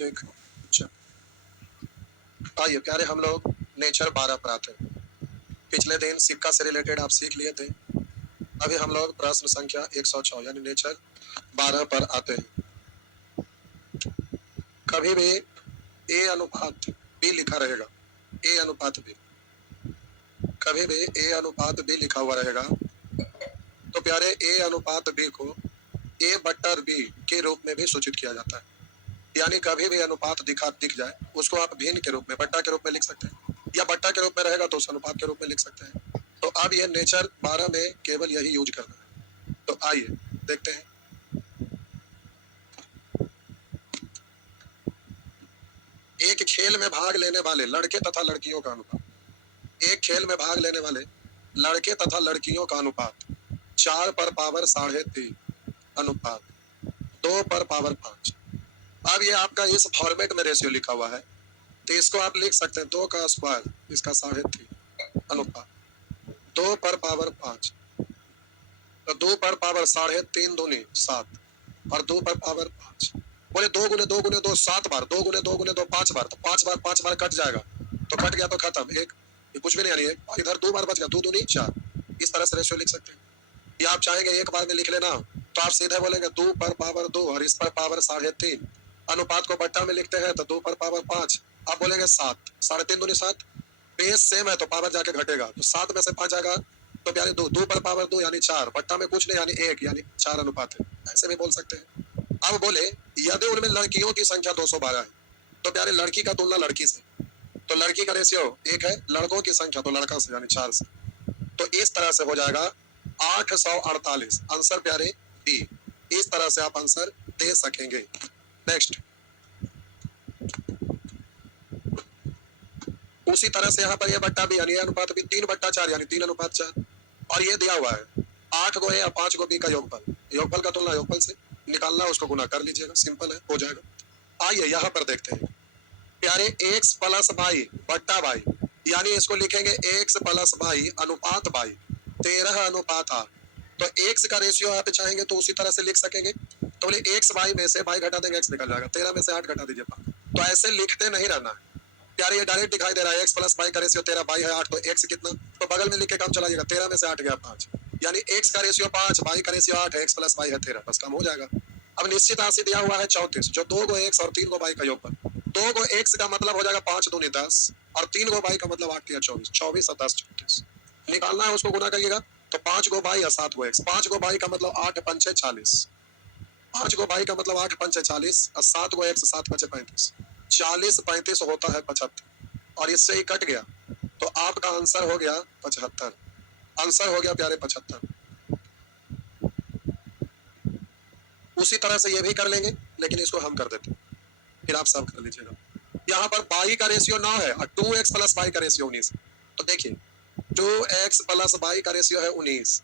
Check. आइए प्यारे, हम लोग नेचर 12 पर आते हैं। पिछले दिन सिक्का से रिलेटेड आप सीख लिए थे। अभी हम लोग प्रश्न संख्या 104 यानी नेचर 12 पर आते हैं। कभी भी ए अनुपात बी लिखा रहेगा, ए अनुपात बी, कभी भी ए अनुपात बी लिखा हुआ रहेगा तो प्यारे ए अनुपात बी को ए बट्टर बी के रूप में भी सूचित किया जाता है। यानी कभी भी अनुपात दिख जाए उसको आप भिन्न के रूप में, बट्टा के रूप में लिख सकते हैं, या बट्टा के रूप में रहेगा तो उस अनुपात के रूप में लिख सकते हैं। तो अब ये नेचर 12 में केवल यही यूज करना है। तो आइए देखते हैं। एक खेल में भाग लेने वाले लड़के तथा लड़कियों का अनुपात, एक खेल में भाग लेने वाले लड़के तथा लड़कियों का अनुपात 4 पर पावर 3.5 अनुपात 2 पर पावर 5। अब ये आपका इस फॉर्मेट में रेशियो लिखा हुआ है तो इसको आप लिख सकते हैं 2 का स्क्वायर इसका 3.5 अनुपात 2 पर पावर 5, तो 2 पर पावर 3.5 दूनी 7 और 2 पर पावर 5। बोले 2 गुने 2 गुने 2 7 बार, 2 गुने 2 गुने 2 5 बार, तो 5 बार कट जाएगा, तो कट गया तो खत्म, एक ये कुछ भी नहीं, यानी एक और इधर 2 बार बच गया, 2 दूनी 4। इस तरह से रेशियो लिख सकते हैं। या आप चाहेंगे एक बार में लिख लेना तो आप सीधे बोलेंगे 2 पर पावर 2 और इस पर पावर 3.5। अनुपात को बट्टा में लिखते हैं तो 2 पर पावर 5, आप बोलेंगे 7, 3.5 दूनी 7, बेस सेम है तो पावर जाके घटेगा, तो 7 में से 5 जाएगा तो प्यारे 2 पर पावर 2 यानी 4, बट्टा में कुछ नहीं यानी 1 यानी 4 अनुपात है, ऐसे भी बोल सकते हैं। अब बोले यदि उनमें लड़कियों की संख्या 212 है तो प्यारे लड़की का तुलना लड़की से, तो लड़की का रेशियो 1 है, लड़कों की संख्या तो लड़का से यानी 4 से, तो इस तरह से हो जाएगा 848। आंसर प्यारे बी। इस तरह से आप आंसर दे सकेंगे। नेक्स्ट, उसी तरह से यहाँ पर ये बट्टा भी यानी अनुपात भी 3/4 यानी 3 अनुपात 4, और ये दिया हुआ है 8 गो ए या 5 गो बी का योगफल, योगफल का तुलना योगफल से निकालना, उसको गुना कर लीजिएगा, सिंपल है, हो जाएगा। आइए यहाँ पर देखते हैं प्यारे x प्लस वाई बट्टा वाई, यानी इसको लिखेंगे x प्लस वाई अनुपात वाई 13 अनुपात 8। तो x का रेशियो आप चाहेंगे तो उसी तरह से लिख सकेंगे, तो बोले x वाई में से वाई घटा देंगे x निकल जाएगा, 13 में से 8 घटा दीजिए 5। तो ऐसे लिखते नहीं रहना है प्यारे, ये डायरेक्ट दिखाई दे रहा है x प्लस वाई का रेशियो 13, वाई है 8, तो x कितना, तो बगल में लिख के काम चला जाएगा, 13 में से 8 गया 5, यानी x का रेशियो 5, वाई का रेशियो 8 है, x प्लस वाई है 13, बस काम हो जाएगा। अब निश्चित राशि दिया हुआ है 34, जो 2 गो x और 3 गो वाई का योगफल, 2 गो x का मतलब हो जाएगा 5 दूनी 10 और 3 गो वाई का मतलब 8 या 24, 24 और 10 34 निकालना है, उसको गुना करिएगा तो 5 गो वाई और 7 गो x, 5 गो वाई का मतलब 8 पंचे 40, 5 गो वाई का मतलब 8 पंचे 40 और 7 गो x 7 पंचे 35, 40 35 होता है 75, और इससे ही कट गया तो आपका आंसर हो गया 75। आंसर हो गया प्यारे 75। उसी तरह से ये भी कर लेंगे, लेकिन इसको हम कर देते हैं, फिर आप सब कर लीजिएगा। यहाँ पर वाई का रेशियो 9 है और 2x प्लस वाई का रेशियो 19 है, तो देखिए 2x प्लस वाई का रेशियो है 19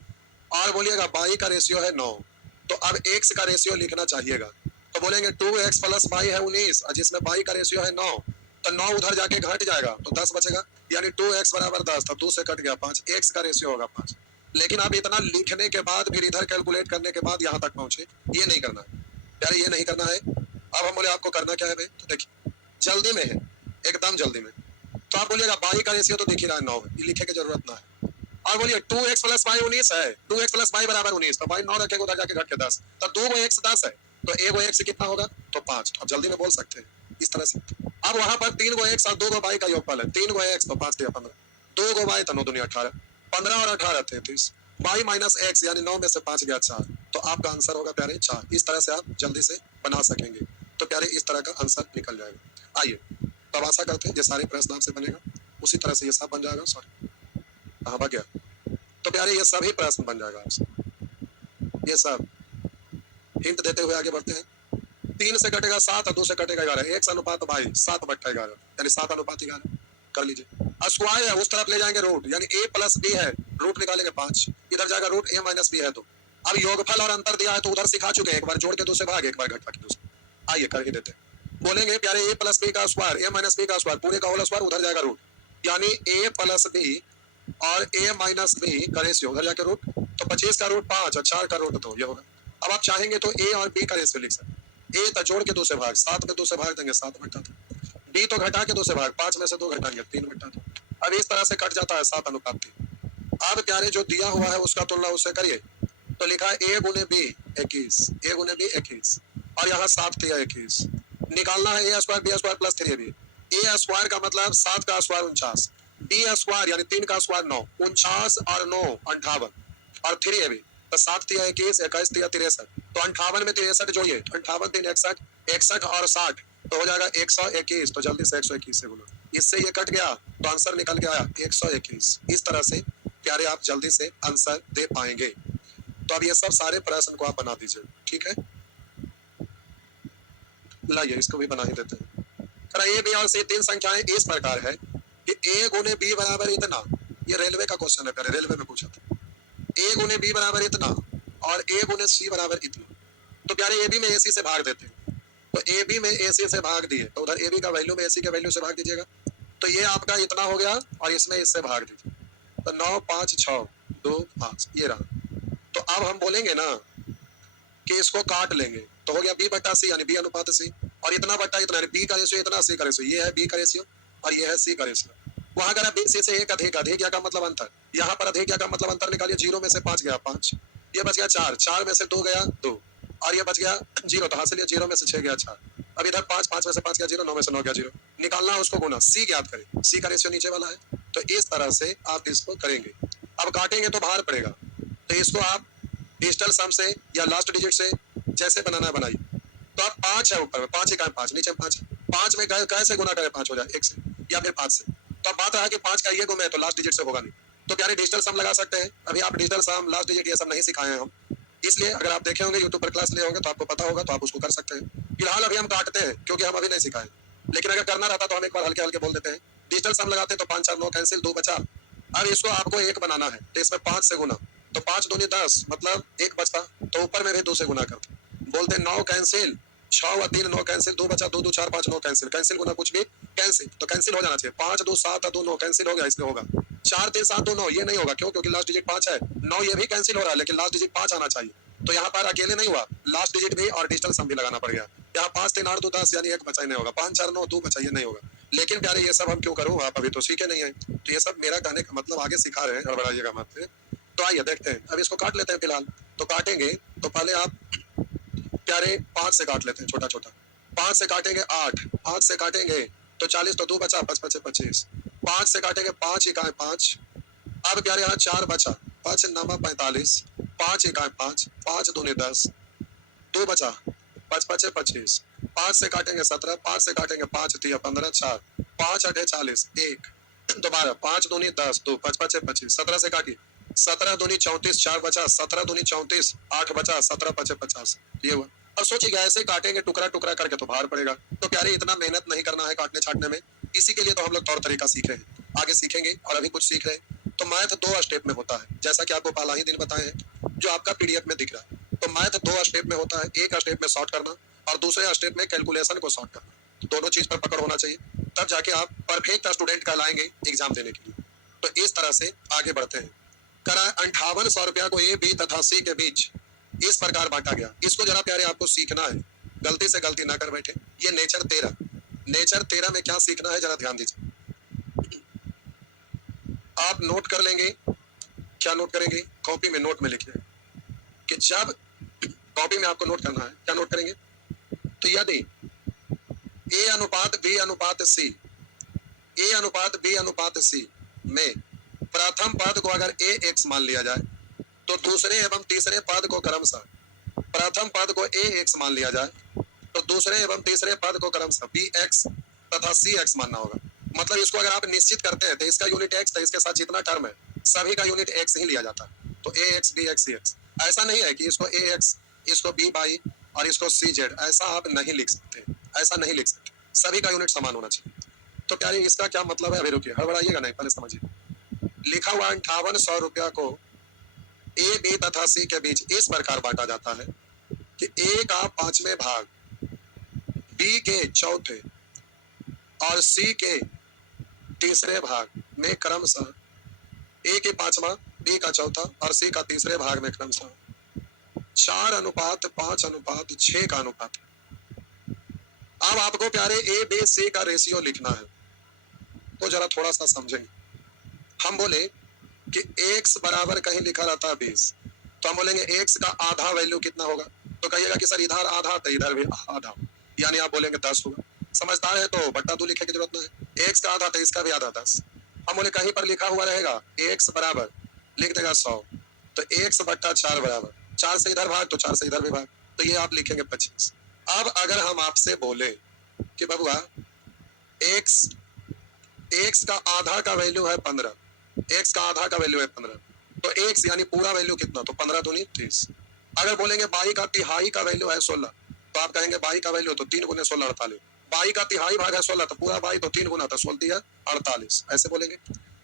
और बोलिएगा वाई का रेशियो है 9, तो अब x का रेशियो लिखना चाहिएगा, तो बोलेंगे 2x प्लस वाई है 19 और जिसमें वाई का रेशियो है 9, तो 9 उधर जाके घट जाएगा तो 10 बचेगा, यानी 2x बराबर 10, तो 2 से कट गया 5, x का रेशियो होगा 5। लेकिन आप इतना लिखने के बाद फिर इधर कैलकुलेट करने के बाद यहाँ तक पहुंचे, ये नहीं करना है यार, ये नहीं करना है। अब हम बोले आपको करना क्या है भाई, तो देखिए जल्दी में है, एकदम जल्दी में, तो आप बोलिएगा वाई का रेशियो तो दिख ही रहा है 9 है, ये लिखे की जरूरत ना है। और बोलिए 2x प्लस वाई 19 है, 2x प्लस वाई बराबर 19, तो वाई 9 रखेंगे उधर जाके घट के 10, तो 2 गो x 10 है, तो 1 गो x कितना होगा तो 5, अब जल्दी में बोल सकते हैं इस तरह से। अब वहां पर 3 गो x और 2 गो वाई का योगफल है, 3 गो x तो 5 दिया 15, 2 गो वाई तो 9 दूनी 18, 15 और 18 33, वाई माइनस x यानी 9 में से 5 गया 4, तो आपका आंसर होगा प्यारे 4। इस तरह से आप जल्दी से बना सकेंगे, तो प्यारे इस तरह का आंसर निकल जाएगा। आइए तो आशा करते हैं ये सारे प्रश्न आपसे बनेगा, उसी तरह से ये सब बन जाएगा। सॉरी कहाँ भाग गया, तो प्यारे ये सभी प्रश्न बन जाएगा आपसे, ये सब हिंट देते हुए आगे बढ़ते हैं। 3 से कटेगा 7 और 2 से कटेगा 11, x अनुपात वाई 7/11 यानी 7 अनुपात 11 कर लीजिए। स्क्वायर है उस तरफ ले जाएंगे रूट, यानी a प्लस बी है, रूट निकालेंगे 5, इधर जाएगा रूट a माइनस बी है, तो अब योगफल और अंतर दिया है तो उधर सिखा चुके हैं, एक बार जोड़ के 2 से भाग, एक बार घटा के 2 से। आइए कर ही देते हैं, बोलेंगे प्यारे a प्लस बी का स्क्वायर, a माइनस बी का स्क्वायर, पूरे का होल स्क्वायर, उधर जाएगा रूट, यानी a प्लस बी और a माइनस बी का रेशियो उधर जाके रूट, तो 25 का रूट 5 और 4 का रूट 2 ये होगा। अब आप चाहेंगे तो a और b का रेशियो लिख सकते हैं, ए तो जोड़ के 2 से भाग, 7 में 2 से भाग देंगे 7 बटा 2। बी तो घटा के 2 से भाग, 5 में से 2 घटाएंगे 3 बटा 2। अब इस तरह से कट जाता है 7:3। अब प्यारे जो दिया हुआ है उसका तुलना उससे करिए, तो लिखा है a गुने बी 21, a गुने बी 21 और यहाँ 7 तिया 21। निकालना है a square B square plus 3ab। a square का मतलब 7 का स्क्वायर 49, बी स्क्वायर यानी 3 का स्क्वायर 9, 49 और 9 58 और 3ab तो 7 तिया 21, 21 तिया 63, तो 58 में 63 जोड़िए, 58 3 61, 61 और 60 तो हो जाएगा 121। तो जल्दी से 121 से बोलो, इससे ये कट गया तो आंसर निकल के आया 121। इस तरह से प्यारे आप जल्दी से आंसर दे पाएंगे। तो अब ये सब सारे प्रश्न को आप बना दीजिए, ठीक है। लाइए इसको भी बना ही देते हैं। ए बी और सी 3 संख्याएं इस प्रकार है कि ए गुने बी बराबर इतना, ये रेलवे का क्वेश्चन है, प्यारे रेलवे में पूछा था। ए गुने बी बराबर इतना और ए गुने सी बराबर इतना, तो प्यारे ए बी में ए सी से भाग देते हैं, तो ए बी में ए सी से भाग दिए तो उधर ए बी का वैल्यू में ए सी के वैल्यू से भाग दीजिएगा, तो ये आपका इतना हो गया और इसमें इससे भाग दीजिए, तो 9 5 6 2 5 ये रहा। तो अब हम बोलेंगे ना कि इसको काट लेंगे, तो हो गया बी बटा सी यानी बी अनुपात सी, और इतना बटा इतना यानी बी का रेशियो इतना, सी का रेशियो, ये है बी का रेशियो और ये है सी का रेशियो। वहां अगर बी सी से एक अधिक, अधिक या का मतलब अंतर, यहाँ पर अधिक या का मतलब अंतर निकालिए, 0 में से 5 गया 5, ये बच गया 4, 4 में से 2 गया 2 और ये बच गया 0, तो हासिल 0 में से 6 गया 4। अब इधर 5, 5 में से 5 गया 0, 9 में से 9 गया 0, निकालना है उसको गुना, सी ज्ञात करें, सी का रेशियो नीचे वाला है, तो इस तरह से आप इसको करेंगे। अब काटेंगे तो बाहर पड़ेगा, तो इसको आप डिजिटल सम से या लास्ट डिजिट से जैसे बनाना है बनाइए। तो आप 5 है ऊपर में, 5 ही का 5 नीचे 5, 5 में कैसे गुना करें 5 हो जाए 1 से या फिर 5 से, तो अब बात रहा कि 5 का ये गुना है तो लास्ट डिजिट से होगा नहीं, तो प्यारे डिजिटल सम लगा सकते हैं। अभी आप डिजिटल सम लास्ट डिजिट ये सब नहीं सिखाए हैं हम, इसलिए अगर आप देखे होंगे यूट्यूब पर क्लास लिए होंगे तो आपको पता होगा, तो आप उसको कर सकते हैं। फिलहाल अभी हम काटते हैं क्योंकि हम अभी नहीं सिखाए, लेकिन अगर करना रहता तो हम एक बार हल्के हल्के बोल देते हैं। डिजिटल सम लगाते तो 5 4 9 कैंसिल 2 बचा। अब इसको आपको 1 बनाना है तो इसमें 5 से गुना, तो 5 दूनी 10 मतलब 1 बचता, तो ऊपर में भी 2 से गुना करते, बोलते 9 कैंसिल, 6 और 3 9 कैंसिल, 2 बचा 2 2 4 5 9 कैंसिल, कैंसिल गुना कुछ भी कैंसिल, तो कैंसिल हो जाना चाहिए। 5 2 7 2 9 कैंसिल हो गया, इसलिए होगा 4 3 7 2 9, ये नहीं होगा क्यों, क्योंकि लास्ट डिजिट 5 है। 9 ये भी कैंसिल हो रहा है लेकिन लास्ट डिजिट 5 आना चाहिए, तो यहाँ पर अकेले नहीं हुआ, लास्ट डिजिट भी और डिजिटल सम भी लगाना पड़ गया। यहाँ 5 3 8 2 10 यानी 1 बचा ही नहीं होगा, 5 4 9 2 बचा, ये नहीं होगा। लेकिन प्यारे ये सब हम क्यों करूँ, आप अभी तो सीखे नहीं है, तो ये सब मेरा कहने का मतलब आगे सिखा रहे हैं, गड़बड़ाइएगा मत। तो आइए देखते हैं, अब इसको काट लेते हैं फिलहाल। तो काटेंगे तो पहले आप प्यारे 5 से काट लेते हैं, छोटा छोटा 5 से काटेंगे 8, 8 से काटेंगे तो 40, तो 2 बचा 5 5 25, 5 से काटेंगे 5 इकाई 5, अब प्यारे यहाँ 4 बचा, 5 9 45, 5 इकाई 5, 5 दूनी 10, 2 बचा 5 5 25, 5 से काटेंगे 17, 5 से काटेंगे 5 3 15 4, 5 8 40, 1 दोबारा 5 दूनी 10, 2 5 5 25, 17 से काटिए, 17 दूनी 34, 4 बचा, 17 दूनी 34, 8 बचा, 17 5 50, ये हुआ। और सोचिए ऐसे काटेंगे टुकड़ा टुकड़ा करके तो बाहर पड़ेगा, तो प्यारे इतना मेहनत नहीं करना है काटने छाटने में, इसी के लिए तो हम लोग तौर तरीका सीखे हैं, आगे सीखेंगे और अभी कुछ सीख रहे हैं। तो मैथ 2 स्टेप में होता है, जैसा कि आपको पहला ही दिन बताए हैं, जो आपका पीडीएफ में दिख रहा है। तो मैथ 2 स्टेप में होता है, एक स्टेप में सॉर्ट करना और दूसरे स्टेप में कैलकुलेशन को सॉर्ट करना, तो दोनों चीज पर पकड़ होना चाहिए, तब जाके आप परफेक्ट स्टूडेंट कहलाएंगे एग्जाम देने के लिए। तो इस तरह से आगे बढ़ते हैं। करा 5800 रुपया को ए बी तथा सी के बीच इस प्रकार बांटा गया। इसको जरा प्यारे आपको सीखना है, गलती से गलती ना कर बैठे। ये नेचर 13, नेचर 13 में क्या सीखना है जरा ध्यान दीजिए। आप नोट कर लेंगे, क्या नोट करेंगे, कॉपी में नोट में लिखिए कि जब कॉपी में आपको नोट करना है, क्या नोट करेंगे, तो यदि ए अनुपात बी अनुपात सी, ए अनुपात बी अनुपात सी में प्रथम पद को अगर ए एक्स मान लिया जाए तो दूसरे एवं तीसरे पद को क्रमशः, प्रथम पद को ए एक्स मान लिया जाए तो दूसरे एवं तीसरे पद को क्रमशः बी एक्स तथा सी एक्स मानना होगा। मतलब इसको अगर आप निश्चित करते हैं तो इसका यूनिट एक्स तो इसके साथ जितना टर्म है सभी का यूनिट एक्स ही लिया जाता है, तो ए एक्स बी एक्स सी एक्स। ऐसा नहीं है कि इसको ए एक्स, इसको बी बाई और इसको सी जेड, ऐसा आप नहीं लिख सकते, ऐसा नहीं लिख सकते, सभी का यूनिट समान होना चाहिए। तो प्यारे इसका क्या मतलब है, अभी रुकिए हड़बड़ाइएगा नहीं, पहले समझिए। लिखा हुआ 5800 रुपया को ए बी तथा सी के बीच इस प्रकार बांटा जाता है कि ए का 5वें भाग बी के चौथे और सी के तीसरे भाग में क्रमशः, ए के 5वां, बी का चौथा और सी का तीसरे भाग में क्रमशः 4:5:6 का अनुपात अब आपको प्यारे ए बी सी का रेशियो लिखना है, तो जरा थोड़ा सा समझेंगे। हम बोले कि x बराबर कहीं लिखा रहता है 20, तो हम बोलेंगे x का आधा वैल्यू कितना होगा, तो कहिएगा कि सर इधर आधा तो इधर भी आधा, यानी आप बोलेंगे 10 होगा। समझदार है तो बट्टा 2 लिखने की जरूरत नहीं है, x का आधा तो इसका भी आधा 10। हम बोले कहीं पर लिखा हुआ रहेगा x बराबर लिख देगा 100, तो x बट्टा 4 बराबर 4 से इधर भाग तो 4 से इधर भी भाग, तो ये आप लिखेंगे 25। अब अगर हम आपसे बोले कि बबुआ x का आधा का वैल्यू है 15, x का आधा का वैल्यू है 15, तो x यानी पूरा वैल्यू कितना, तो 15 दूनी 30। अगर बोलेंगे बाई का तिहाई का वैल्यू है 16, तो आप कहेंगे बाई का वैल्यू तो 3 गुने 16 48, बाई का तिहाई भाग है 16, तो पूरा बाई तो 3 गुना तो 16 48, ऐसे बोलेंगे।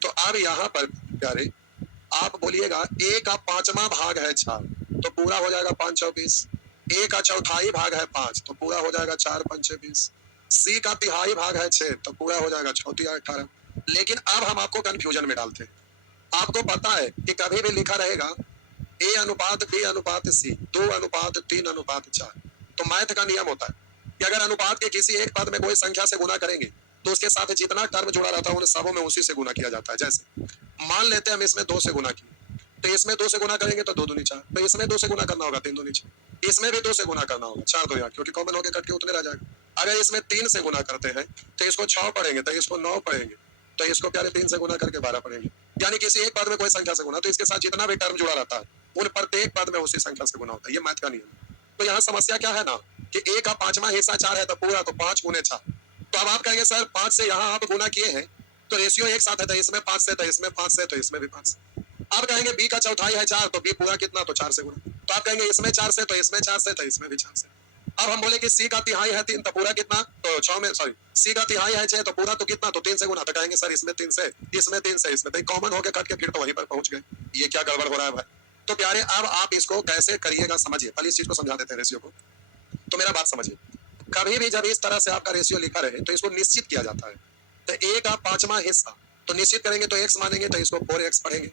तो अब यहाँ पर प्यारे आप बोलिएगा a का पांचवा भाग है 4, तो पूरा हो जाएगा 5 चौ 20, a का चौथाई भाग है 5, तो पूरा हो जाएगा 4 पंचे 20, c का तिहाई भाग है 6, तो पूरा हो जाएगा 6 तिहाई 18। लेकिन अब हम आपको कंफ्यूजन में डालते हैं। आपको पता है कि कभी भी लिखा रहेगा a अनुपात b अनुपात c 2 अनुपात 3 अनुपात 4, तो मैथ का नियम होता है कि अगर अनुपात के किसी एक पद में कोई संख्या से गुना करेंगे तो उसके साथ जितना टर्म जुड़ा रहता है उन सबों में उसी से गुना किया जाता है। जैसे मान लेते हैं हम इसमें 2 से गुना किया, तो इसमें 2 से गुना करेंगे तो 2 दूनी 4, तो इसमें 2 से गुना करना होगा 3 दूनी 6, इसमें भी 2 से गुना करना होगा 4 2 8, क्योंकि कॉमन होकर कट के उतने रह जाएगा। अगर इसमें 3 से गुना करते हैं तो इसको 6 पढ़ेंगे, तो इसको 9 पढ़ेंगे, तो इसको प्यारे 3 से गुना करके 12 पढ़ेंगे। यानी किसी एक पद में कोई संख्या से गुना, तो इसके साथ जितना भी टर्म जुड़ा रहता है उन प्रत्येक पद में उसी संख्या से गुना होता है, ये मैथ का नियम है। तो यहाँ समस्या क्या है ना कि a का पांचवा हिस्सा 4 है, तो पूरा तो 5 गुने 4, तो अब आप कहेंगे सर 5 से यहाँ आप गुना किए हैं तो रेशियो एक साथ है, तो इसमें 5 से, तो इसमें 5 से, तो इसमें भी 5 से। आप कहेंगे b का चौथाई है 4, तो b पूरा कितना, तो 4 से गुना, तो आप कहेंगे इसमें 4 से, तो इसमें 4 से, तो इसमें भी 4 से। अब हम बोले कि c का तिहाई है 3, तो पूरा कितना, तो 6 में सॉरी c का तिहाई है 6, तो पूरा तो कितना, तो 3 से गुना, तो कहेंगे सर इसमें 3 से, इसमें 3 से, इसमें, तो कॉमन होके कट के फिर तो वहीं पर पहुंच गए। ये क्या गड़बड़ हो रहा है भाई? तो प्यारे अब आप इसको कैसे करिएगा समझिए, पहले इस चीज को समझा देते हैं रेशियो को। तो मेरा बात समझिए, कभी भी जब इस तरह से आपका रेशियो लिखा रहे तो इसको निश्चित किया जाता है। तो a का पांचवा हिस्सा तो निश्चित करेंगे तो x मानेंगे, तो इसको 4x पढ़ेंगे।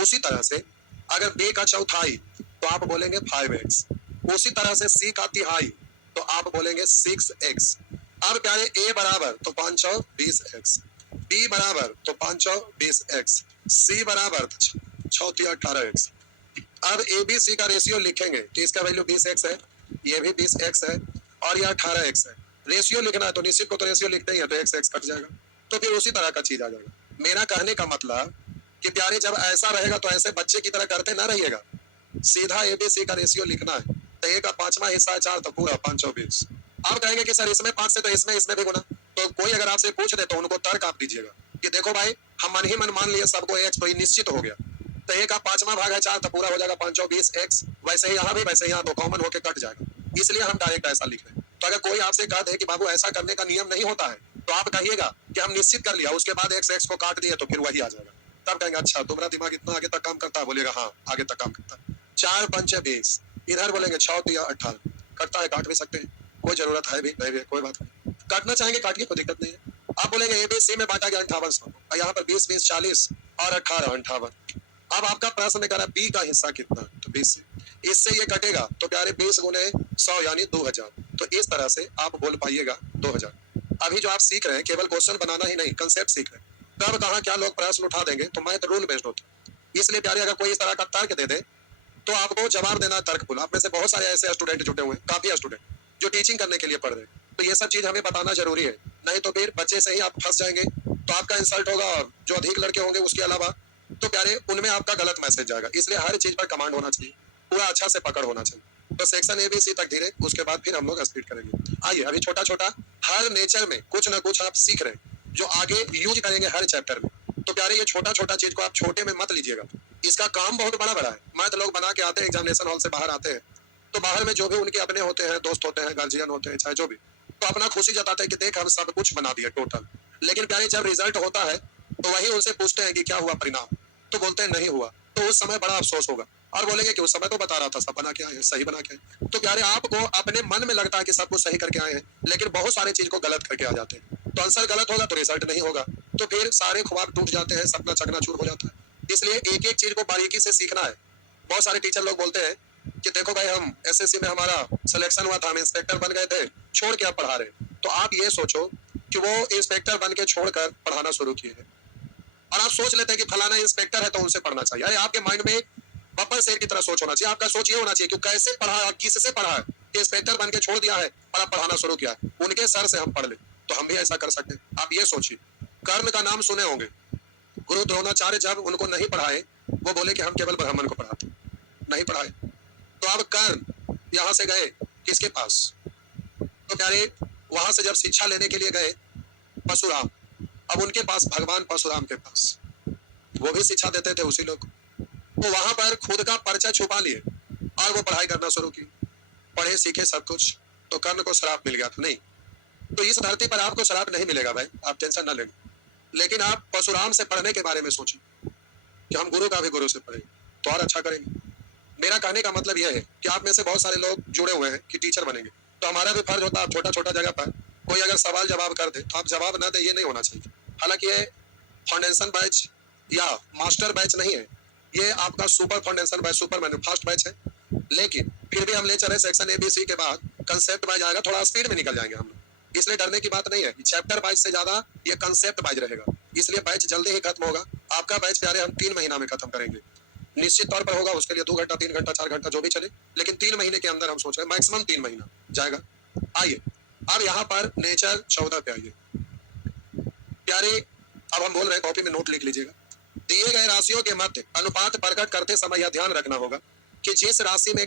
उसी तरह से अगर b का चौथाई तो आप बोलेंगे 5x, उसी तरह से c का तिहाई तो आप बोलेंगे 6x। अब प्यारे a बराबर तो 520x, b बराबर तो 520x, c बराबर 6 18x। अब ए बी सी का रेशियो लिखेंगे कि इसका वैल्यू 20x है, ये भी 20x है और ये 18x है। रेशियो लिखना है तो निश्चित को तो रेशियो लिखते ही है, तो x कट जाएगा, तो फिर उसी तरह का चीज आ जाएगा। मेरा कहने का मतलब कि प्यारे जब ऐसा रहेगा तो ऐसे बच्चे की तरह करते ना रहिएगा, सीधा ए बी सी का रेशियो लिखना है। तो a का पांचवा हिस्सा है 4, तो पूरा 520। अब कहेंगे कि सर इसमें 5 से, तो इसमें भी गुना, तो कोई अगर आपसे पूछ दे तो उनको तर्क आप दीजिएगा कि देखो भाई हम मन ही मन मान लिए सबको x, तो ये निश्चित हो गया। तो a का पांचवा भाग है 4, तो पूरा हो जाएगा 520x, वैसे ही यहाँ भी वैसे ही यहाँ, तो कॉमन होकर कट जाएगा, इसलिए हम डायरेक्ट ऐसा लिख रहे हैं। तो अगर कोई आपसे कह दे कि बाबू ऐसा करने का नियम नहीं होता है, तो आप कहिएगा कि हम निश्चित कर लिया, उसके बाद x को काट दिए, तो फिर वही आ जाएगा। तब कहेंगे अच्छा तुम्हारा दिमाग इतना आगे तक काम करता है, बोलेगा हाँ आगे तक काम करता है। 4 पंचे 20, इधर बोलेंगे 6 तिया 18, कटता है, काट भी सकते हैं, कोई जरूरत है भी नहीं, कोई बात नहीं, काटना चाहेंगे काटिए, कोई दिक्कत नहीं है। आप बोलेंगे एबीसी में बांटा गया 5800, और यहाँ पर 20 20 40 और 18 58। अब आपका प्रश्न कह रहा है बी का हिस्सा कितना, तो 20 से, इससे ये कटेगा तो प्यारे 20 गुने 100 यानी 2000, तो इस तरह से आप बोल पाइएगा 2000। अभी जो आप सीख रहे हैं केवल क्वेश्चन बनाना ही नहीं, कंसेप्ट सीख रहे हैं। कब कहाँ क्या लोग प्रश्न उठा देंगे, तो मैथ रूल बेस्ड होता है, इसलिए प्यारे अगर कोई इस तरह का तर्क दे दे तो आपको जवाब देना तर्कपूर्ण। आप में से बहुत सारे ऐसे स्टूडेंट जुटे हुए हैं, काफी स्टूडेंट जो टीचिंग करने के लिए पढ़ रहे हैं, तो ये सब चीज हमें बताना जरूरी है, नहीं तो फिर बच्चे से ही आप फंस जाएंगे, तो आपका इंसल्ट होगा, और जो अधिक लड़के होंगे उसके अलावा तो प्यारे उनमें आपका गलत मैसेज जाएगा। इसलिए हर चीज पर कमांड होना चाहिए, पूरा अच्छा से पकड़ होना चाहिए। तो सेक्शन ABC तक धीरे, उसके बाद फिर हम लोग स्पीड करेंगे। आइए अभी छोटा छोटा हर नेचर में कुछ ना कुछ आप सीख रहे हैं जो आगे यूज करेंगे हर चैप्टर में। तो प्यारे ये छोटा छोटा चीज को आप छोटे में मत लीजिएगा, इसका काम बहुत बड़ा बड़ा है। मैथ लोग बना के आते हैं, एग्जामिनेशन हॉल से बाहर आते हैं, तो बाहर में जो भी उनके अपने होते हैं, दोस्त होते हैं, गार्जियन होते हैं, चाहे जो भी, तो अपना खुशी जताते हैं कि देख हम सब कुछ बना दिया टोटल। लेकिन प्यारे जब रिजल्ट होता है तो वही उनसे पूछते हैं कि क्या हुआ परिणाम, तो बोलते हैं नहीं हुआ, तो उस समय बड़ा अफसोस होगा, और बोलेंगे कि उस समय तो बता रहा था सब बना के आए हैं, सही बना के आए। तो प्यारे आपको अपने मन में लगता है कि सब कुछ सही करके आए हैं, लेकिन बहुत सारे चीज को गलत करके आ जाते हैं, तो आंसर गलत होगा तो रिजल्ट नहीं होगा, तो फिर सारे ख्वाब टूट जाते हैं, सपना चकनाचूर हो जाता है। इसलिए एक एक चीज को बारीकी से सीखना है। बहुत सारे टीचर लोग बोलते हैं कि देखो भाई हम SSC में हमारा सिलेक्शन हुआ था, हम इंस्पेक्टर बन गए थे, छोड़ के आप पढ़ा रहे हैं। तो आप ये सोचो कि वो इंस्पेक्टर बन के छोड़कर पढ़ाना शुरू किए हैं, और आप सोच लेते हैं कि फलाना इंस्पेक्टर है तो उनसे पढ़ना चाहिए। अरे आपके माइंड में बब्बर शेर की तरह सोच होना चाहिए। आपका सोच ये होना चाहिए कि कैसे पढ़ा है, किससे पढ़ा है, कि इंस्पेक्टर बन के छोड़ दिया है और आप पढ़ाना शुरू किया है, उनके सर से हम पढ़ ले तो हम भी ऐसा कर सकते हैं। आप ये सोचिए, कर्ण का नाम सुने होंगे। गुरु द्रोणाचार्य जब उनको नहीं पढ़ाए, वो बोले कि हम केवल ब्राह्मण को पढ़ाते, नहीं पढ़ाए। तो अब कर्ण यहाँ से गए किसके पास? तो प्यारे वहां से जब शिक्षा लेने के लिए गए परशुराम, अब उनके पास भगवान परशुराम के पास वो भी शिक्षा देते थे उसी लोग। तो वहां पर खुद का परिचय छुपा लिए और वो पढ़ाई करना शुरू की, पढ़े सीखे सब कुछ। तो कर्ण को श्राप मिल गया था। नहीं, तो इस धरती पर आपको श्राप नहीं मिलेगा भाई, आप टेंशन ना लें। लेकिन आप परशुराम से पढ़ने के बारे में सोचिए कि हम गुरु का भी गुरु से पढ़ेंगे तो और अच्छा करेंगे। मेरा कहने का मतलब यह है कि आप में से बहुत सारे लोग जुड़े हुए हैं कि टीचर बनेंगे, तो हमारा भी फर्ज होता है छोटा छोटा जगह पर कोई अगर सवाल जवाब कर दे तो आप जवाब ना दे, ये नहीं होना चाहिए। हालांकि ये फाउंडेशन बैच या मास्टर बैच नहीं है, ये आपका super foundation batch, super menu fast batch है। लेकिन फिर भी हम ले चले सेक्शन ABC के बाद कंसेप्ट बैच आएगा, थोड़ा स्पीड में निकल जाएंगे हम लोग, इसलिए डरने की बात नहीं है। चैप्टर बैच से ज्यादा ये कंसेप्ट बैच रहेगा, इसलिए बैच जल्दी ही खत्म होगा। आपका बैच प्यारे हम 3 महीना में खत्म करेंगे, निश्चित तौर पर होगा। उसके लिए 2 घंटा 3 घंटा 4 घंटा जो भी चले, लेकिन 3 महीने के अंदर हम सोच रहे हैं, मैक्सिमम 3 महीना जाएगा। आइए अब यहाँ पर नेचर 14 पे आइए प्यारे। अब हम बोल रहे हैं, कॉपी में नोट लिख लीजिएगा। दिए गए राशियों के मध्य अनुपात प्रकट करते समय यह ध्यान रखना होगा कि जिस राशि में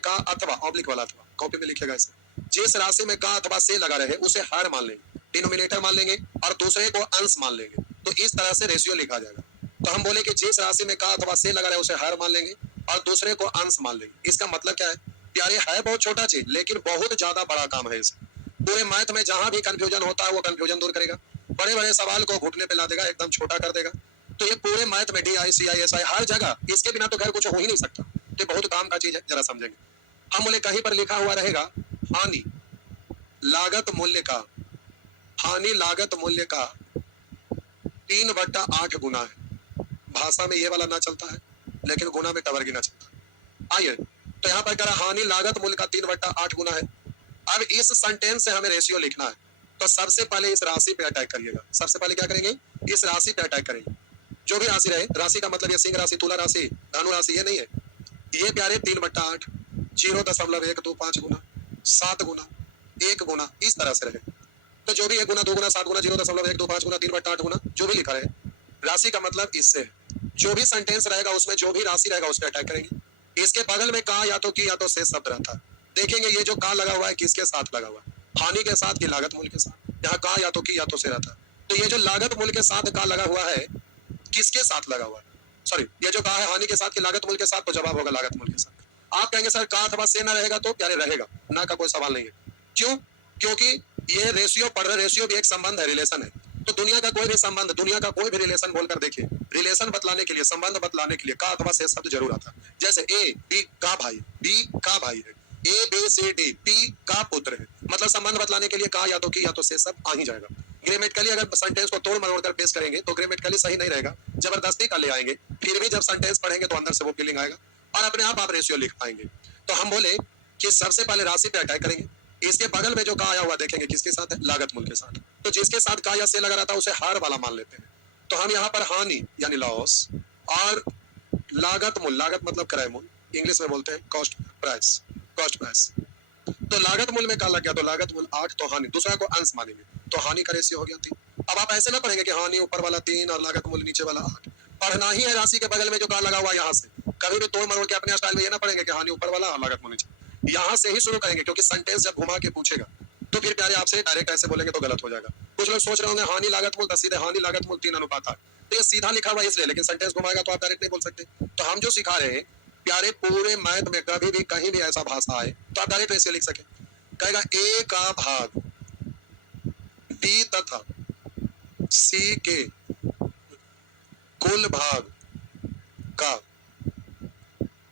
का अथवा ऑब्लिक वाला अथवा कॉपी में लिखेगा इसे, जिस राशि में का अथवा से लगा रहे उसे हर मान लेंगे, डिनोमिनेटर मान लेंगे और दूसरे को अंश मान लेंगे। तो इस तरह से रेशियो लिखा जाएगा। तो हम बोले कि जिस राशि में का अथवा से लगा रहे उसे हर मान लेंगे और दूसरे को अंश मान लेंगे। इसका मतलब क्या है प्यारे? है बहुत छोटा चीज लेकिन बहुत ज्यादा बड़ा काम है इसे। पूरे मैथ में जहां भी कंफ्यूजन होता है वो कंफ्यूजन दूर करेगा, बड़े बड़े सवाल को घुटने पे ला देगा, एकदम छोटा कर देगा। तो ये पूरे मैथ में DICISI हर जगह, इसके बिना तो खैर कुछ हो ही नहीं सकता। तो बहुत काम का चीज है, जरा समझेंगे। हम बोले कहीं पर लिखा हुआ रहेगा हानि लागत मूल्य का, हानि लागत मूल्य का 3/8 गुना है। भाषा में ये वाला ना चलता है लेकिन गुना में टवर गिना चलता है। आइए तो यहाँ पर कह रहा हानि लागत मूल्य का 3/8 गुना है। अब इस सेंटेंस से हमें रेशियो लिखना है, तो सबसे पहले इस राशि पे अटैक करिएगा। सबसे पहले क्या करेंगे? इस राशि पे अटैक करेंगे। जो भी राशि रहे, राशि का मतलब ये सिंह राशि, तुला राशि, धनु राशि, ये नहीं है। ये प्यारे 3/8 0.125 गुना, 7 गुना, 1 गुना, इस तरह से रहे। तो जो भी 1 गुना, 2 गुना, 7 गुना, 0.125 गुना, 3/8 गुना, जो भी लिखा रहे, राशि का मतलब इससे है। जो भी सेंटेंस रहेगा उसमें जो भी राशि रहेगा उस पर अटैक करेंगे। इसके बगल में का या तो की या तो से शब्द रहता है। देखेंगे ये जो का लगा हुआ है किसके साथ लगा हुआ है? हानि के साथ की लागत मूल्य के साथ। यहाँ का या तो की या तो से रहता है। तो ये जो लागत मूल्य के साथ का लगा हुआ है किसके साथ लगा हुआ है? सॉरी, ये जो कहा है हानि के साथ की लागत मूल्य के साथ, तो जवाब होगा लागत मूल्य के साथ। आप कहेंगे सर का अथवा से ना रहेगा तो प्यारे रहेगा ना, का कोई सवाल नहीं है। क्यों? क्योंकि ये रेशियो पढ़ रहे, रेशियो भी एक संबंध है, रिलेशन है। तो दुनिया का कोई भी संबंध, दुनिया का कोई भी रिलेशन बोलकर देखिए, रिलेशन बतलाने के लिए, संबंध बतलाने के लिए का अथवा से शब्द जरूर आता है। जैसे A B का भाई, B का भाई है, ABCD P का पुत्र है, मतलब संबंध बतलाने के लिए का या तो की या तो से शब्द आ ही जाएगा। ग्रामेटिकली अगर सेंटेंस को तोड़ मरोड़ कर पेश करेंगे तो ग्रामेटिकली सही नहीं रहेगा, जबरदस्ती का ले आएंगे, फिर भी जब सेंटेंस पढ़ेंगे तो अंदर से वो फीलिंग आएगा और अपने आप रेशियो लिख पाएंगे। तो हम बोले कि सबसे पहले राशि पे अटैक करेंगे। इसके बगल में जो का आया हुआ देखेंगे किसके साथ है? लागत मूल्य के साथ। तो जिसके साथ का या से लगा रहता है उसे हार वाला मान लेते हैं। तो हम यहाँ पर हानि यानी लॉस और लागत मूल्य, लागत मतलब क्रय मूल्य, इंग्लिश में बोलते हैं कॉस्ट प्राइस, कॉस्ट प्राइस। तो लागत मूल्य में का लग गया तो लागत मूल्य 8, तो हानि दूसरा को अंश मानेंगे, तो हानि का रेशियो हो गया 3। अब आप ऐसे ना पढ़ेंगे कि हानि ऊपर वाला 3 और लागत मूल्य नीचे वाला 8। पढ़ना ही है राशि के बगल में जो का लगा हुआ यहाँ से, कभी भी तोड़ मरोड़ के अपने स्टाइल में ये ना पढ़ेंगे कि हानि ऊपर वाला और लागत मूल्य नीचे। यहाँ से ही शुरू करेंगे, क्योंकि सेंटेंस जब घुमा के पूछेगा तो फिर प्यारे आपसे डायरेक्ट ऐसे बोलेंगे तो गलत हो जाएगा। कुछ लोग सोच रहे होंगे हानि लागत मूल्य, सीधे हानि लागत मूल्य 3:8, तो ये सीधा लिखा हुआ इसलिए, लेकिन सेंटेंस घुमाएगा तो आप डायरेक्ट नहीं बोल सकते। तो हम जो सिखा रहे हैं प्यारे, पूरे मैथ में कभी भी कहीं भी ऐसा भाषा आए तो आप डायरेक्ट ऐसे लिख सके। कहेगा A का भाग B तथा C के कुल भाग का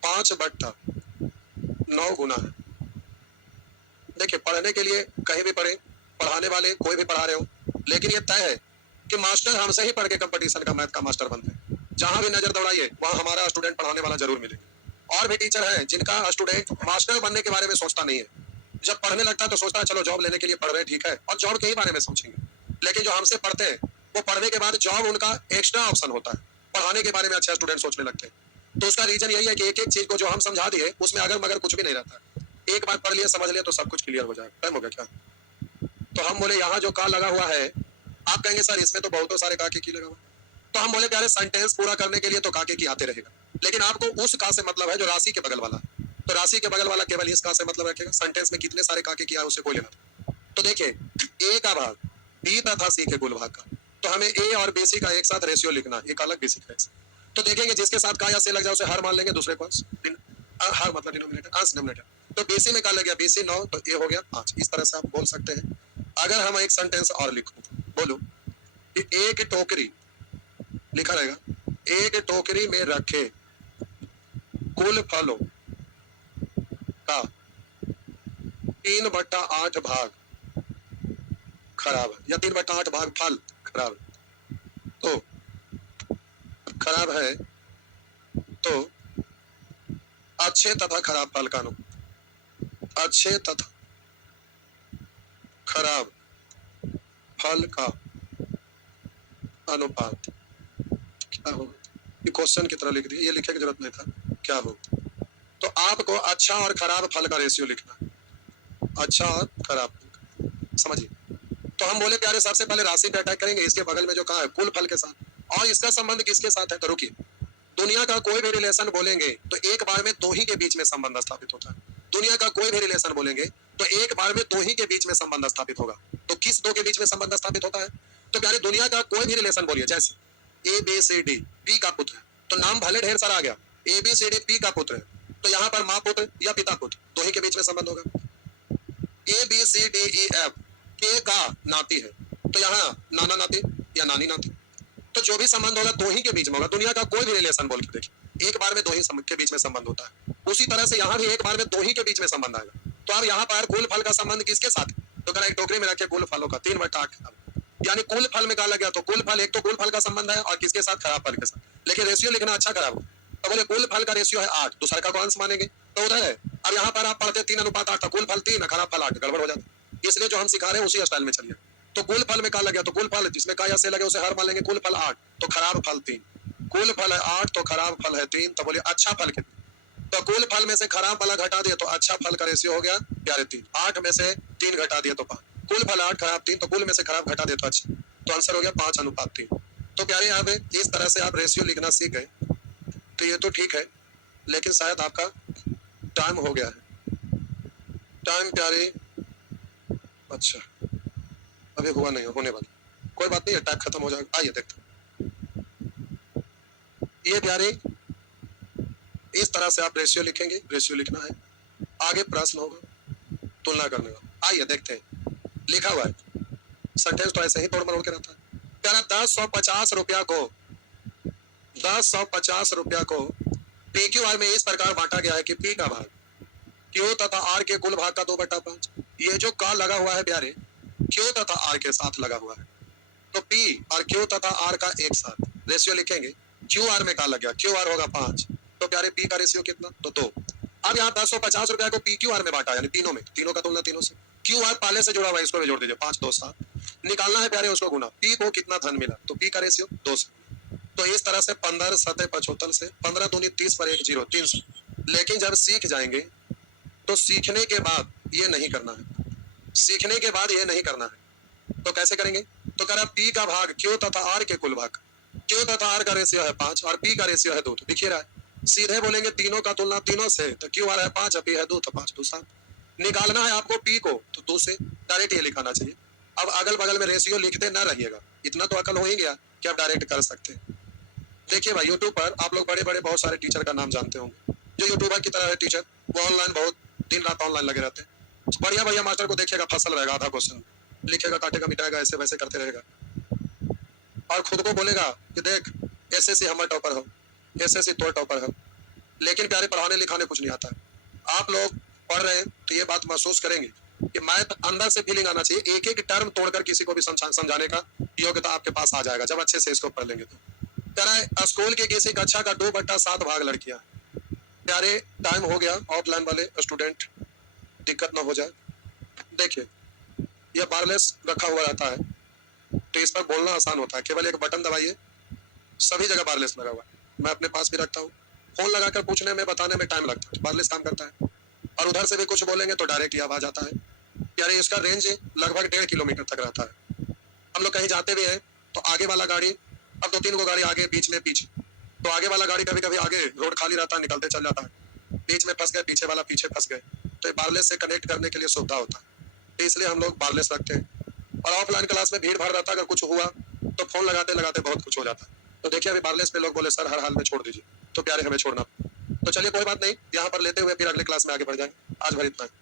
5/9 गुना है। देखिए पढ़ने के लिए कहीं भी पढ़े, पढ़ाने वाले कोई भी पढ़ा रहे हो, लेकिन ये तय है कि मास्टर हमसे ही पढ़ के कंपटीशन का मैथ का मास्टर बनते हैं। जहां भी नजर दौड़ाइए वहां हमारा स्टूडेंट पढ़ाने वाला जरूर मिलेगा। और भी टीचर हैं जिनका स्टूडेंट मास्टर बनने के बारे में सोचता नहीं है, जब पढ़ने लगता है तो सोचता है चलो जॉब लेने के लिए पढ़ रहे हैं, ठीक है, और जॉब के ही बारे में सोचेंगे। लेकिन जो हमसे पढ़ते हैं वो पढ़ने के बाद जॉब उनका एक्स्ट्रा ऑप्शन होता है, पढ़ाने के बारे में अच्छा स्टूडेंट सोचने लगते हैं। तो उसका रीजन यही है कि एक एक चीज को जो हम समझा दिए उसमें अगर मगर कुछ भी नहीं रहता है। एक बार पढ़ लिया समझ लिया तो सब कुछ क्लियर हो जाएगा। टाइम हो गया क्या? तो हम बोले यहाँ जो का लगा हुआ है, आप कहेंगे सर इसमें तो बहुत सारे का के की लगा हुआ है। तो हम बोले प्यारे सेंटेंस पूरा करने के लिए तो का के की आते रहेगा, लेकिन आपको उस का से मतलब है जो राशि के बगल वाला है। तो राशि के बगल वाला केवल इस का से मतलब रखेगा। सेंटेंस में कितने सारे का के किया है उसे कोई लेना। तो देखिए ए का भाग बी तथा सी के कुल भाग का, तो हमें ए और बी सी का एक साथ रेशियो लिखना है, एक अलग बेसिक है। तो देखेंगे जिसके साथ का या से लग जाए उसे हर मान लेंगे, दूसरे को हर मतलब डिनोमिनेटर अंश डिनोमिनेटर। तो बीसी में का लग गया, बीसी 9 तो ए हो गया 5। इस तरह से आप बोल सकते हैं। अगर हम एक सेंटेंस और लिखूं, बोलो कि एक टोकरी लिखा रहेगा, एक टोकरी में रखे कुल फलों का 3/8 भाग खराब है, या 3/8 भाग फल खराब है। तो खराब है तो अच्छे तथा खराब फल का अनुपात, अच्छे तथा खराब फल का अनुपात क्या होगा? ये क्वेश्चन की तरह लिख दिया, ये लिखने की जरूरत नहीं था। क्या होगा? तो आपको अच्छा और खराब फल का रेशियो लिखना है, अच्छा और खराब फल का। समझिए। तो हम बोले प्यारे सबसे पहले राशि पे अटैक करेंगे, इसके बगल में जो कहा है कुल फल के साथ, और इसका संबंध किसके साथ है? तो रुकिए, दुनिया का कोई भी रिलेशन बोलेंगे तो एक बार में दो ही के बीच में संबंध स्थापित होता है। दुनिया का कोई भी रिलेशन बोलेंगे तो एक बार में दो ही के बीच में संबंध स्थापित होगा। तो किस दो के बीच में संबंध स्थापित होता है? तो प्यारे दुनिया का कोई भी रिलेशन बोलिए, जैसे A B C D, P का पुत्र है, तो नाम भले ढेर सारा आ गया, A B C D P का पुत्र है, तो यहाँ पर माँ पुत्र या पिता पुत्र दो ही के बीच में संबंध होगा। A B C D E F के का नाती है, तो यहाँ नाना नाती या नानी नाती, तो जो भी संबंध होगा दो ही के बीच में होगा। दुनिया का कोई भी रिलेशन बोल के देखिए, एक बार में दो ही के बीच में संबंध होता है। उसी तरह से यहाँ भी एक बार में दो ही के बीच में संबंध आएगा। तो अब यहाँ पर कुल फल का संबंध किसके साथ है? तो करा एक टोकरी में रखे कुल फलों का 3/8, यानी कुल फल में कहा लग गया, तो कुल फल, एक तो कुल फल का संबंध है और किसके साथ? खराब फल के साथ। लेकिन रेशियो लिखना अच्छा खराब, तो बोले कुल फल का रेशियो है 8, दूसरे का अंश मानेंगे तो उधर है। अब यहाँ पर आप पढ़ते 3:8 था, कुल फल 3 खराब फल 8, गड़बड़ हो जाता। इसलिए जो हम सिखा रहे हैं उसी स्टाइल में चलिए। तो कुल फल में का लग गया, तो कुल फल जिसमें का या से लगे उसे हर मान लेंगे। कुल फल 8 तो खराब फल 3, कुल फल है 8 तो खराब फल है 3, तो बोलिए अच्छा फल कितना? तो कुल फल में से खराब वाला घटा दिए तो अच्छा फल का रेशियो हो गया प्यारे 3। 8 में से 3 घटा दिए तो 5, कुल फल 8 खराब 3, तो कुल में से खराब घटा दिए तो अच्छा, तो आंसर हो गया 5:3। तो प्यारे अब इस तरह से आप रेशियो लिखना सीख गए, तो ये तो ठीक है, लेकिन शायद आपका टाइम हो गया है। टाइम प्यारे, अच्छा अभी हुआ नहीं, होने वाला, कोई बात नहीं है, टाइम खत्म हो जाएगा। आइए देखते हैं। ये प्यारे इस तरह से आप रेशियो लिखेंगे, रेशियो लिखना है, आगे प्रश्न होगा तुलना करने का। आइए देखते हैं, लिखा हुआ है सेंटेंस तो ऐसे ही तोड़ मरोड़ के रहता है। प्यारा 10,150 रुपया को 10,150 रुपया को पी क्यू आर में इस प्रकार बांटा गया है कि पी का भाग क्यू तथा आर के कुल भाग का 2/5। ये जो का लगा हुआ है प्यारे क्यू तथा आर के साथ लगा हुआ है, तो पी और क्यू तथा आर का एक साथ रेशियो लिखेंगे। क्यू आर में का लग गया, क्यू आर होगा 5, तो प्यारे पी का रेशियो कितना? तो 2। अब यहाँ 10,150 रुपया को पी क्यू आर में बांटा, यानी तीनों में, तीनों का तुलना तीनों से। क्यू आर पहले से जुड़ा हुआ है, इसको भी जोड़ दीजिए, 5 2 7। निकालना है प्यारे उसको गुना, पी को कितना धन मिला, तो पी का रेशियो 2 से। तो इस तरह से 15 7 75 से 15 दूनी 30 पर 1 0 300। लेकिन जब सीख जाएंगे तो सीखने के बाद ये नहीं करना है, सीखने के बाद ये नहीं करना है, तो कैसे करेंगे? तो करा पी का भाग क्यू तथा आर के कुल भाग, क्यू तथा आर का रेशियो है 5 और पी का रेशियो है 2, तो दिख रहा है। सीधे बोलेंगे तीनों का तुलना तीनों से, तो क्यू आर है 5 पी है 2, तो 5 2 7। निकालना है आपको पी को, तो 2 से डायरेक्ट ये लिखाना चाहिए। अब अगल बगल में रेशियो लिखते ना रहिएगा, इतना तो अकल हो ही गया कि आप डायरेक्ट कर सकते हैं। देखिए भाई यूट्यूब पर आप लोग बड़े बड़े बहुत सारे टीचर का नाम जानते होंगे, जो यूट्यूबर की तरह है टीचर, वो ऑनलाइन बहुत दिन रात ऑनलाइन लगे रहते हैं। बढ़िया बढ़िया मास्टर को देखिएगा फसल रहेगा, आधा क्वेश्चन लिखेगा, काटेगा मिटाएगा, ऐसे वैसे करते रहेगा, और खुद को बोलेगा कि देख एसएससी हमर टॉपर हो, एसएससी तोड़ टॉपर हो, लेकिन प्यारे पढ़ाने लिखाने कुछ नहीं आता है। आप लोग पढ़ रहे हैं तो ये बात महसूस करेंगे कि मैथ अंदर से फीलिंग आना चाहिए, एक एक टर्म तोड़कर किसी को भी समझाने का योग्यता आपके पास आ जाएगा जब अच्छे से इसको पढ़ लेंगे। तो तरह स्कूल की किसी कक्षा का 2/7 भाग लड़कियां। प्यारे टाइम हो गया, ऑफलाइन वाले स्टूडेंट दिक्कत ना हो जाए, देखिए, ये वायरलेस रखा हुआ रहता है, तो इस पर बोलना आसान होता है। केवल एक बटन दबाइए, सभी जगह वायरलेस लगा हुआ है। मैं अपने पास भी रखता हूँ। फ़ोन लगाकर पूछने में, बताने में टाइम लगता है, तो वायरलेस काम करता है। और उधर से भी कुछ बोलेंगे तो डायरेक्ट ये आवाज़ आता है। यानी इसका रेंज लगभग 1.5 किलोमीटर तक रहता है। हम लोग कहीं जाते भी हैं, तो आगे वाला गाड़ी, अब 2-3 गो गाड़ी आगे, बीच में पीछे, तो आगे वाला गाड़ी कभी-कभी आगे रोड खाली रहता है, निकलते चल जाता है। बीच में फँस गए, पीछे वाला पीछे फँस गए, तो ये वायरलेस से कनेक्ट करने के लिए सुविधा होता है। तो इसलिए हम लोग वायरलेस रखते हैं। और ऑफलाइन क्लास में भीड़-भाड़ रहता है, अगर कुछ हुआ, तो फ़ोन लगाते-लगाते बहुत कुछ हो जाता है। तो देखिए, अभी वायरलेस पे लोग बोले सर हर हाल में छोड़ दीजिए, तो प्यारे हमें छोड़ना। तो चलिए कोई बात नहीं, यहाँ पर लेते हुए फिर अगले क्लास में आगे बढ़ जाएँ। आज भर इतना ही।